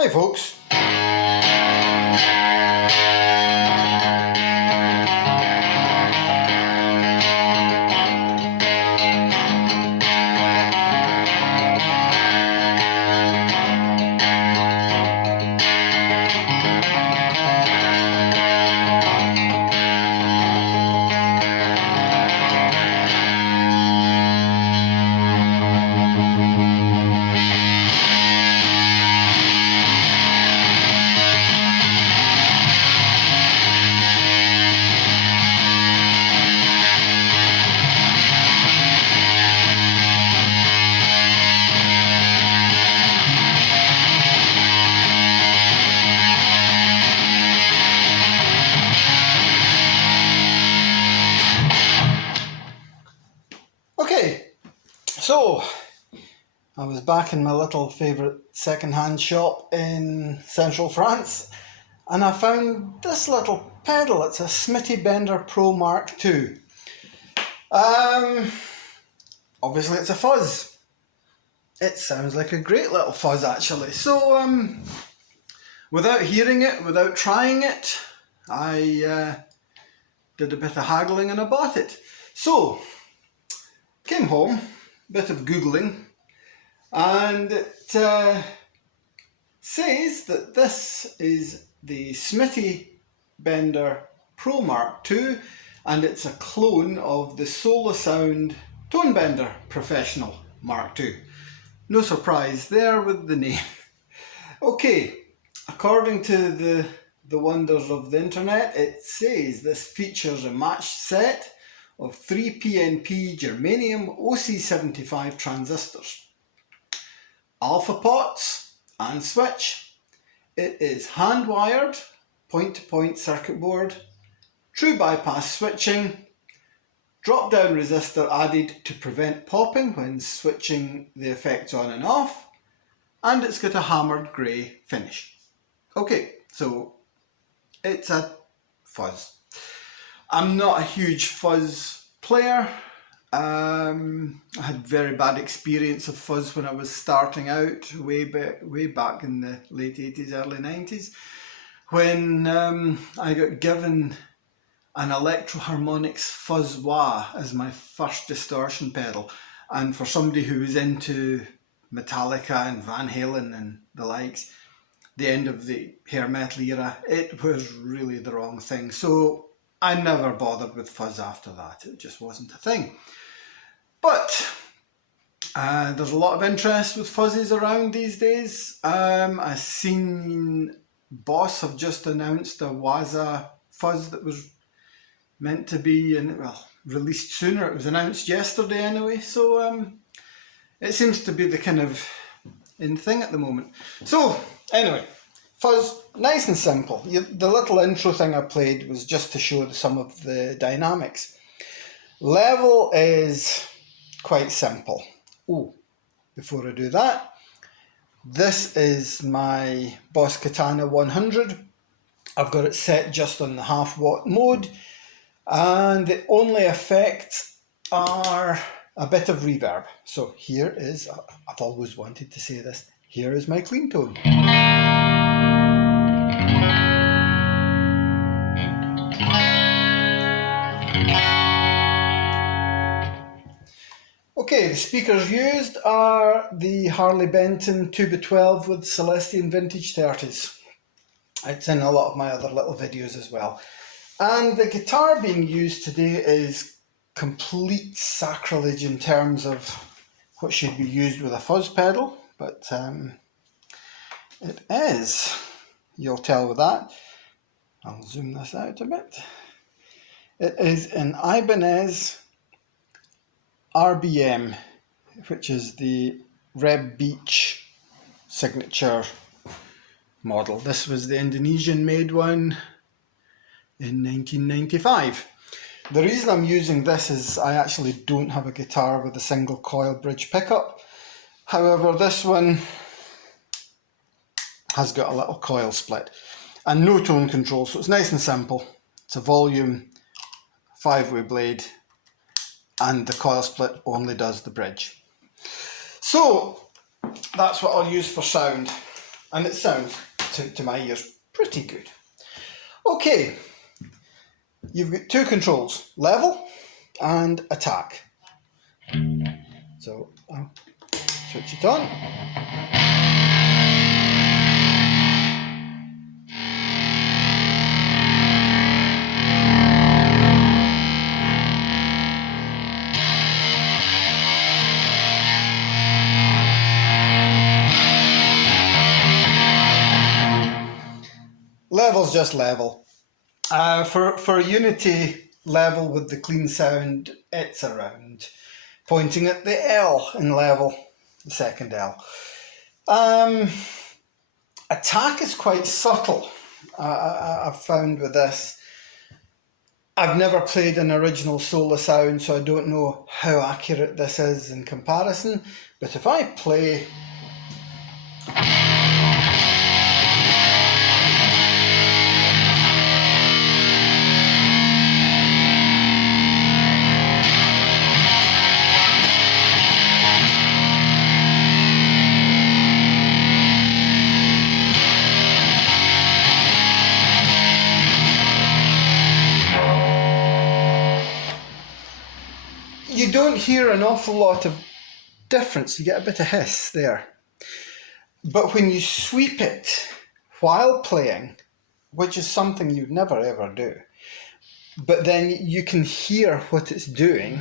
Hi folks. Okay, so I was back in my little favourite second-hand shop in central France and I found this little pedal. It's a Smitty Bender Pro Mark II. Obviously it's a fuzz. It sounds like a great little fuzz actually. So without hearing it, without trying it, I did a bit of haggling and I bought it. So came home, bit of googling, and it says that this is the Smitty Bender Pro Mark II and it's a clone of the Solasound Tonebender Professional Mark II. No surprise there with the name. Okay, according to the wonders of the internet, it says this features a matched set of 3 Mk2 Germanium OC75 transistors, alpha pots and switch. It is hand wired, point-to-point circuit board, true bypass switching, drop down resistor added to prevent popping when switching the effects on and off, and it's got a hammered grey finish. Okay, so it's a fuzz. I'm not a huge fuzz player. I had very bad experience of fuzz when I was starting out way back in the late 80s, early 90s, when I got given an Electro-Harmonix Fuzz Wah as my first distortion pedal. And for somebody who was into Metallica and Van Halen and the likes, the end of the hair metal era, it was really the wrong thing. So I never bothered with fuzz after that. It just wasn't a thing. But there's a lot of interest with fuzzes around these days. I've seen Boss have just announced a Waza fuzz that was meant to be released sooner. It was announced yesterday anyway. So it seems to be the kind of in thing at the moment. So anyway, fuzz, nice and simple. The little intro thing I played was just to show some of the dynamics. Level is quite simple. Oh, before I do that, this is my Boss Katana 100. I've got it set just on the 1/2 watt mode, and the only effects are a bit of reverb. So here is, I've always wanted to say this, here is my clean tone. Okay, the speakers used are the Harley Benton 2x12 with Celestion Vintage 30s. It's in a lot of my other little videos as well. And the guitar being used today is complete sacrilege in terms of what should be used with a fuzz pedal, but it is. You'll tell with that. I'll zoom this out a bit. It is an IBANEZ RBM, which is the Reb Beach signature model. This was the Indonesian made one in 1995. The reason I'm using this is I actually don't have a guitar with a single coil bridge pickup. However, this one has got a little coil split and no tone control, so it's nice and simple. It's a volume 5-way blade and the coil split only does the bridge. So that's what I'll use for sound. and it sounds, to my ears, pretty good. Okay, you've got two controls, level and attack. So I'll switch it on. Level's just level. For Unity level with the clean sound, it's around pointing at the L in level, the second L. Attack is quite subtle, I've found with this. I've never played an original Solasound, so I don't know how accurate this is in comparison, but if I play you don't hear an awful lot of difference. You get a bit of hiss there. But when you sweep it while playing, which is something you'd never ever do, but then you can hear what it's doing.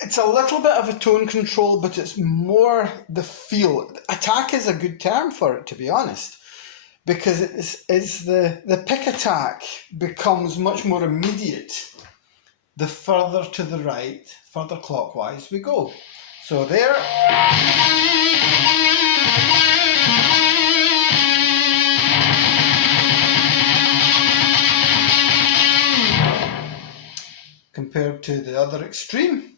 It's a little bit of a tone control, but it's more the feel. Attack is a good term for it, to be honest, because it's the pick attack becomes much more immediate the further to the right, further clockwise we go. So there. Compared to the other extreme.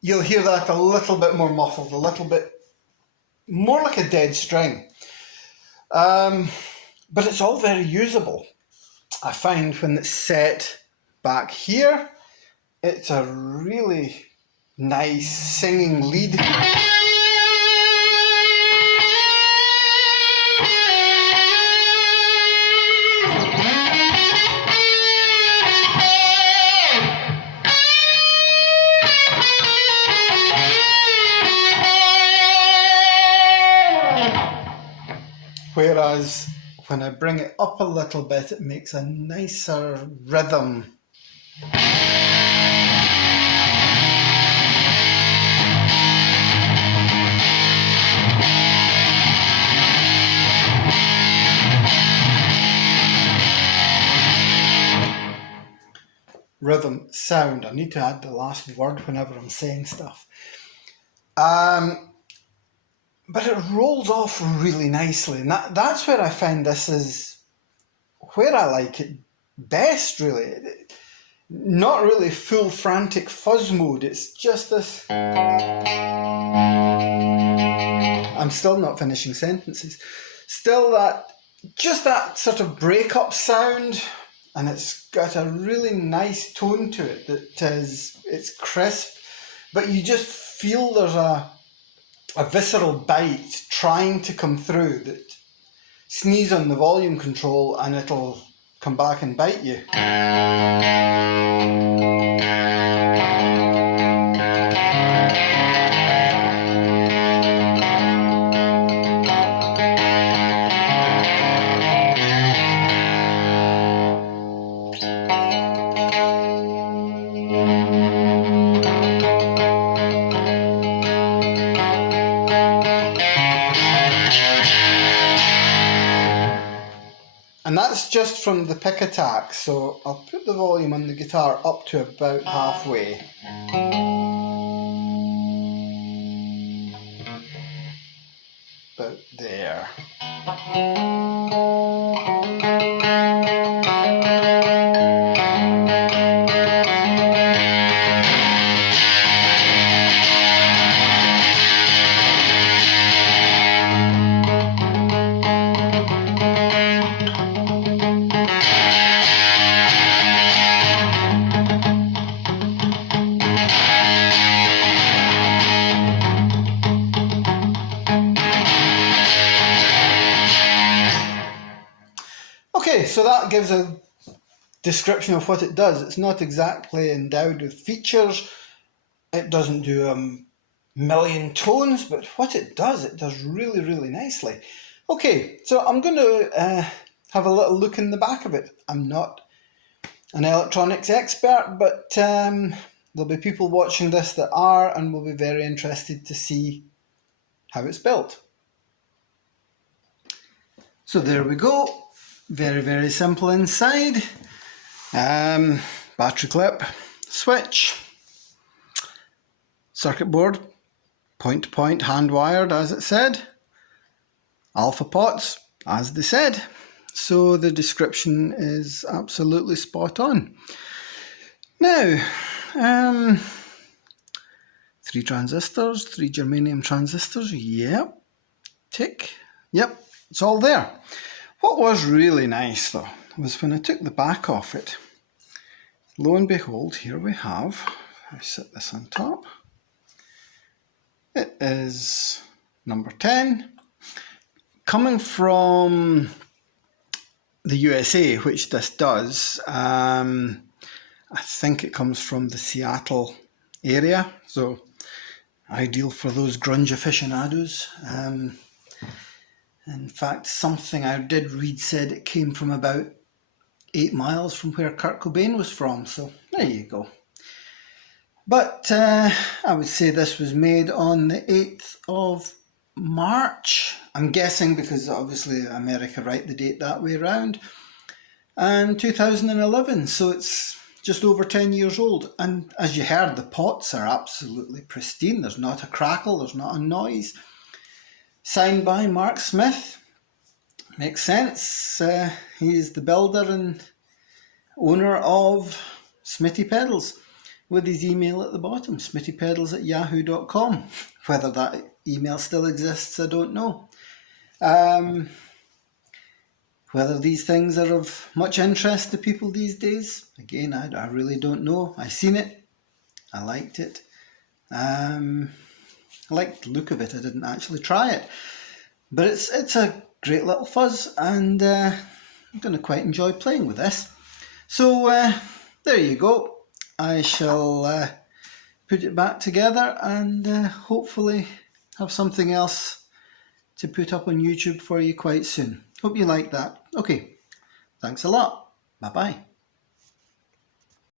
You'll hear that a little bit more muffled, a little bit more like a dead string. But it's all very usable. I find when it's set back here, it's a really nice singing lead. Whereas when I bring it up a little bit, it makes a nicer rhythm. Rhythm, sound. I need to add the last word whenever I'm saying stuff. But it rolls off really nicely, and that's where I find this is where I like it best, really. Not really full frantic fuzz mode, it's just this. I'm still not finishing sentences. Still just that sort of break-up sound, and it's got a really nice tone to it it's crisp, but you just feel there's a visceral bite trying to come through that sneeze on the volume control and it'll come back and bite you. And that's just from the pick attack, so I'll put the volume on the guitar up to about halfway. About there. so that gives a description of what it does. It's not exactly endowed with features. It doesn't do a million tones, but what it does really, really nicely. Okay, so I'm going to have a little look in the back of it. I'm not an electronics expert, but there'll be people watching this that are, and will be very interested to see how it's built. So there we go. Very, very simple inside. Battery clip, switch, circuit board, point to point, hand wired as it said, alpha pots as they said. So the description is absolutely spot on. Now, 3 transistors, 3 germanium transistors, yep, tick, yep, it's all there. What was really nice though was when I took the back off it, lo and behold, here we have, I set this on top, it is number 10, coming from the USA, which this does. I think it comes from the Seattle area, so ideal for those grunge aficionados. In fact, something I did read said it came from about 8 miles from where Kurt Cobain was from, so there you go. But I would say this was made on the 8th of March. I'm guessing because obviously America write the date that way around. And 2011, so it's just over 10 years old. And as you heard, the pots are absolutely pristine. There's not a crackle, there's not a noise. Signed by Mark Smith. Makes sense. He's the builder and owner of Smitty Pedals, with his email at the bottom, smittypedals@yahoo.com. Whether that email still exists, I don't know. Whether these things are of much interest to people these days, again, I really don't know. I seen it, I liked it. I liked the look of it. I didn't actually try it, but it's a great little fuzz, and I'm going to quite enjoy playing with this. So there you go. I shall put it back together and hopefully have something else to put up on YouTube for you quite soon. Hope you like that. Okay, thanks a lot. Bye bye.